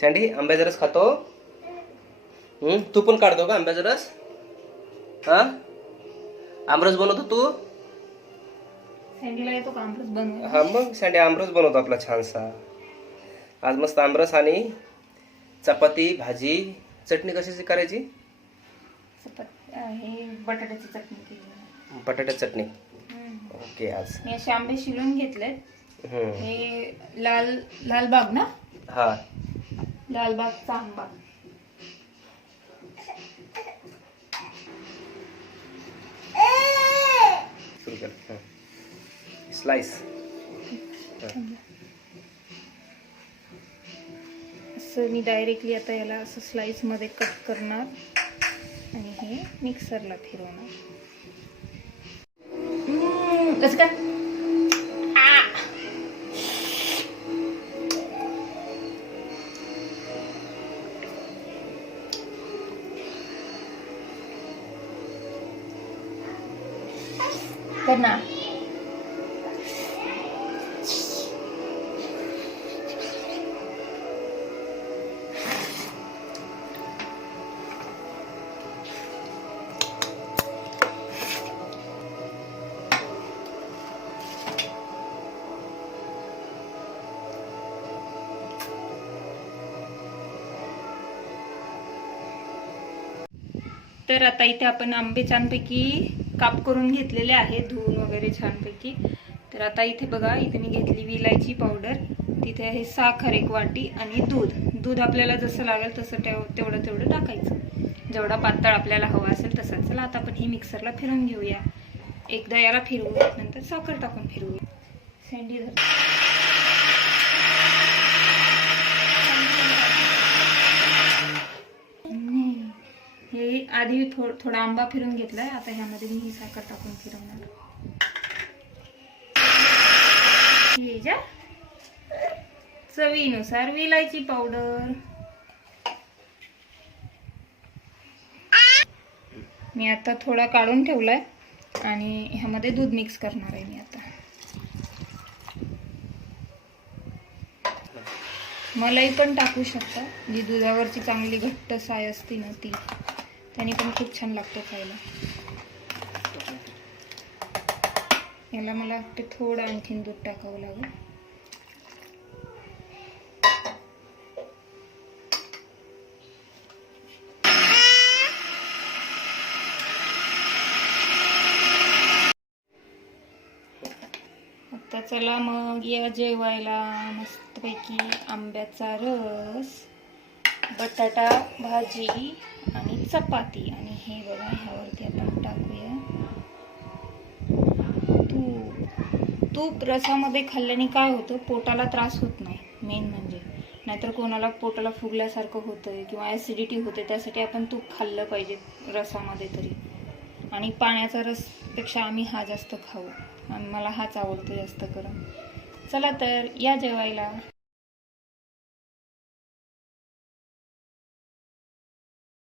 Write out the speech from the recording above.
Sandy आंब्याचा रस खातो. हम्म तू पण काढतो का आंब्याचा रस हा? आमरस बनवतो तू? हा मग सँडी आमरस बनवतो आपला छानसा. आज मस्त आमरस आणि चपाती भाजी. चटणी कशाची करायची? बटाट्याची चटणी केली. बटाट्या चटणी. ओके आज. मी असे आंबे शिलून हम्म. हे लाल लालबाग ना? हा. लालबागचा आंबा स्लाइस असं मी डायरेक्टली आता याला असं स्लाइसमध्ये कट करणार. आणि हे मिक्सरला फिरवणार. कसं काय? कर ना तर आता इथे आपण आंबे छानपैकी काप करून घेतलेले आहे धुवून वगैरे छानपैकी. तर आता इथे बघा इथे मी घेतली विलायची पावडर तिथे आहे साखर एक वाटी आणि दूध. दूध आपल्याला जसं लागेल तसं तेव तेवढं तेवढं टाकायचं. जेवढा पातळ आपल्याला हवा असेल तसा चला आता आपण ही मिक्सरला फिरून घेऊया. एकदा याला फिरवू नंतर साखर टाकून फिरवू. सेंडी धर हम्म. हे आधी थो थोडा आंबा फिरून घेतलाय. आता ह्यामध्ये मी ही साखर टाकून फिरवणार. चवीनुसार विलायची पावडर. मी आता थोडा काढून ठेवलाय आणि ह्यामध्ये दूध मिक्स करणार आहे मी आता. मलाई पण टाकू शकता. जी दुधावरची चांगली घट्ट साय असते ना ती. त्याने पण खूप छान लागतो खायला. याला मला वाटते थोडं आणखीन दूध टाकावं लागेल. आता चला मग या जेवायला मस्तपैकी आंब्याचा रस. बटाटा भाजी आणि चपाती. आणि हे बघा ह्यावरती आपण टाकूया. तूप. तूप रसामध्ये खाल्ल्याने काय होतं? पोटाला त्रास होत नाही. मेन म्हणजे. नाहीतर कोणाला पोटाला फुगल्यासारखं होतं किंवा ॲसिडिटी होते त्यासाठी आपण तूप खाल्लं पाहिजे रसामध्ये तरी. आणि पाण्याचा रसपेक्षा आम्ही हा जास्त खाऊ. आणि मला हाच आवडतो जास्त करून. चला तर या जेवायला.